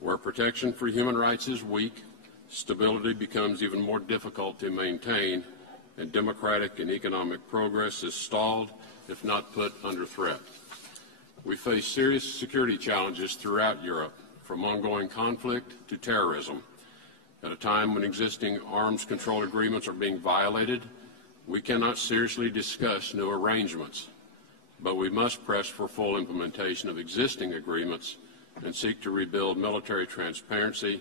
Where protection for human rights is weak, stability becomes even more difficult to maintain, and democratic and economic progress is stalled, if not put under threat. We face serious security challenges throughout Europe, from ongoing conflict to terrorism. At a time when existing arms control agreements are being violated, we cannot seriously discuss new arrangements, but we must press for full implementation of existing agreements and seek to rebuild military transparency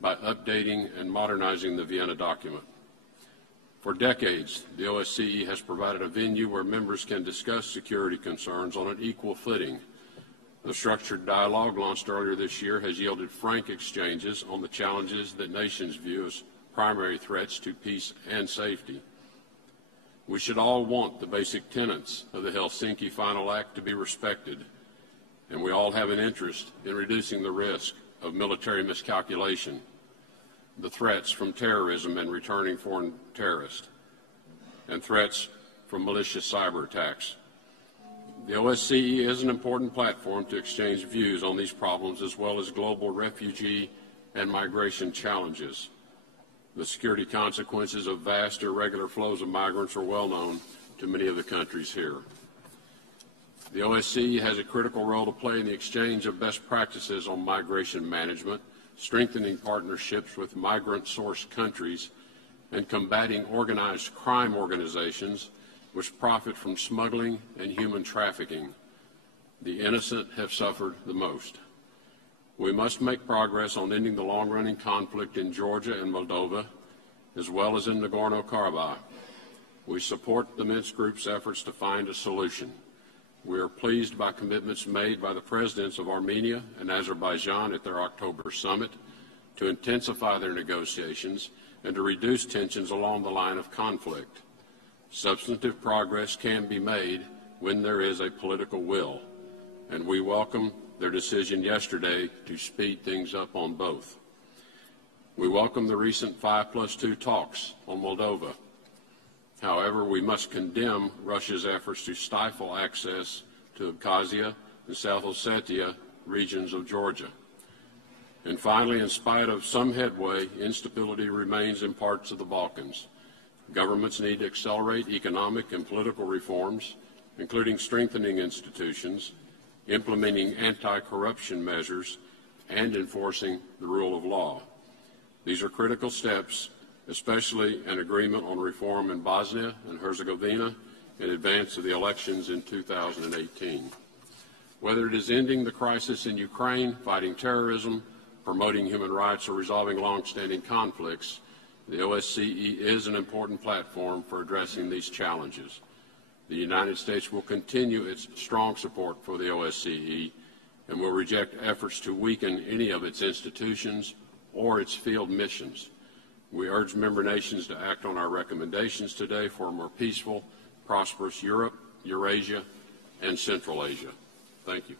by updating and modernizing the Vienna document. For decades, the OSCE has provided a venue where members can discuss security concerns on an equal footing. The structured dialogue launched earlier this year has yielded frank exchanges on the challenges that nations view as primary threats to peace and safety. We should all want the basic tenets of the Helsinki Final Act to be respected, and we all have an interest in reducing the risk of military miscalculation, the threats from terrorism and returning foreign terrorists, and threats from malicious cyber attacks. The OSCE is an important platform to exchange views on these problems as well as global refugee and migration challenges. The security consequences of vast irregular flows of migrants are well known to many of the countries here. The OSCE has a critical role to play in the exchange of best practices on migration management, strengthening partnerships with migrant-source countries, and combating organized crime organizations which profit from smuggling and human trafficking. The innocent have suffered the most. We must make progress on ending the long-running conflict in Georgia and Moldova, as well as in Nagorno-Karabakh. We support the Minsk Group's efforts to find a solution. We are pleased by commitments made by the presidents of Armenia and Azerbaijan at their October summit to intensify their negotiations and to reduce tensions along the line of conflict. Substantive progress can be made when there is a political will, and we welcome their decision yesterday to speed things up on both. We welcome the recent 5+2 talks on Moldova. However, we must condemn Russia's efforts to stifle access to Abkhazia and South Ossetia regions of Georgia. And finally, in spite of some headway, instability remains in parts of the Balkans. Governments need to accelerate economic and political reforms, including strengthening institutions, implementing anti-corruption measures, and enforcing the rule of law. These are critical steps, especially an agreement on reform in Bosnia and Herzegovina in advance of the elections in 2018. Whether it is ending the crisis in Ukraine, fighting terrorism, promoting human rights, or resolving long-standing conflicts, the OSCE is an important platform for addressing these challenges. The United States will continue its strong support for the OSCE and will reject efforts to weaken any of its institutions or its field missions. We urge member nations to act on our recommendations today for a more peaceful, prosperous Europe, Eurasia, and Central Asia. Thank you.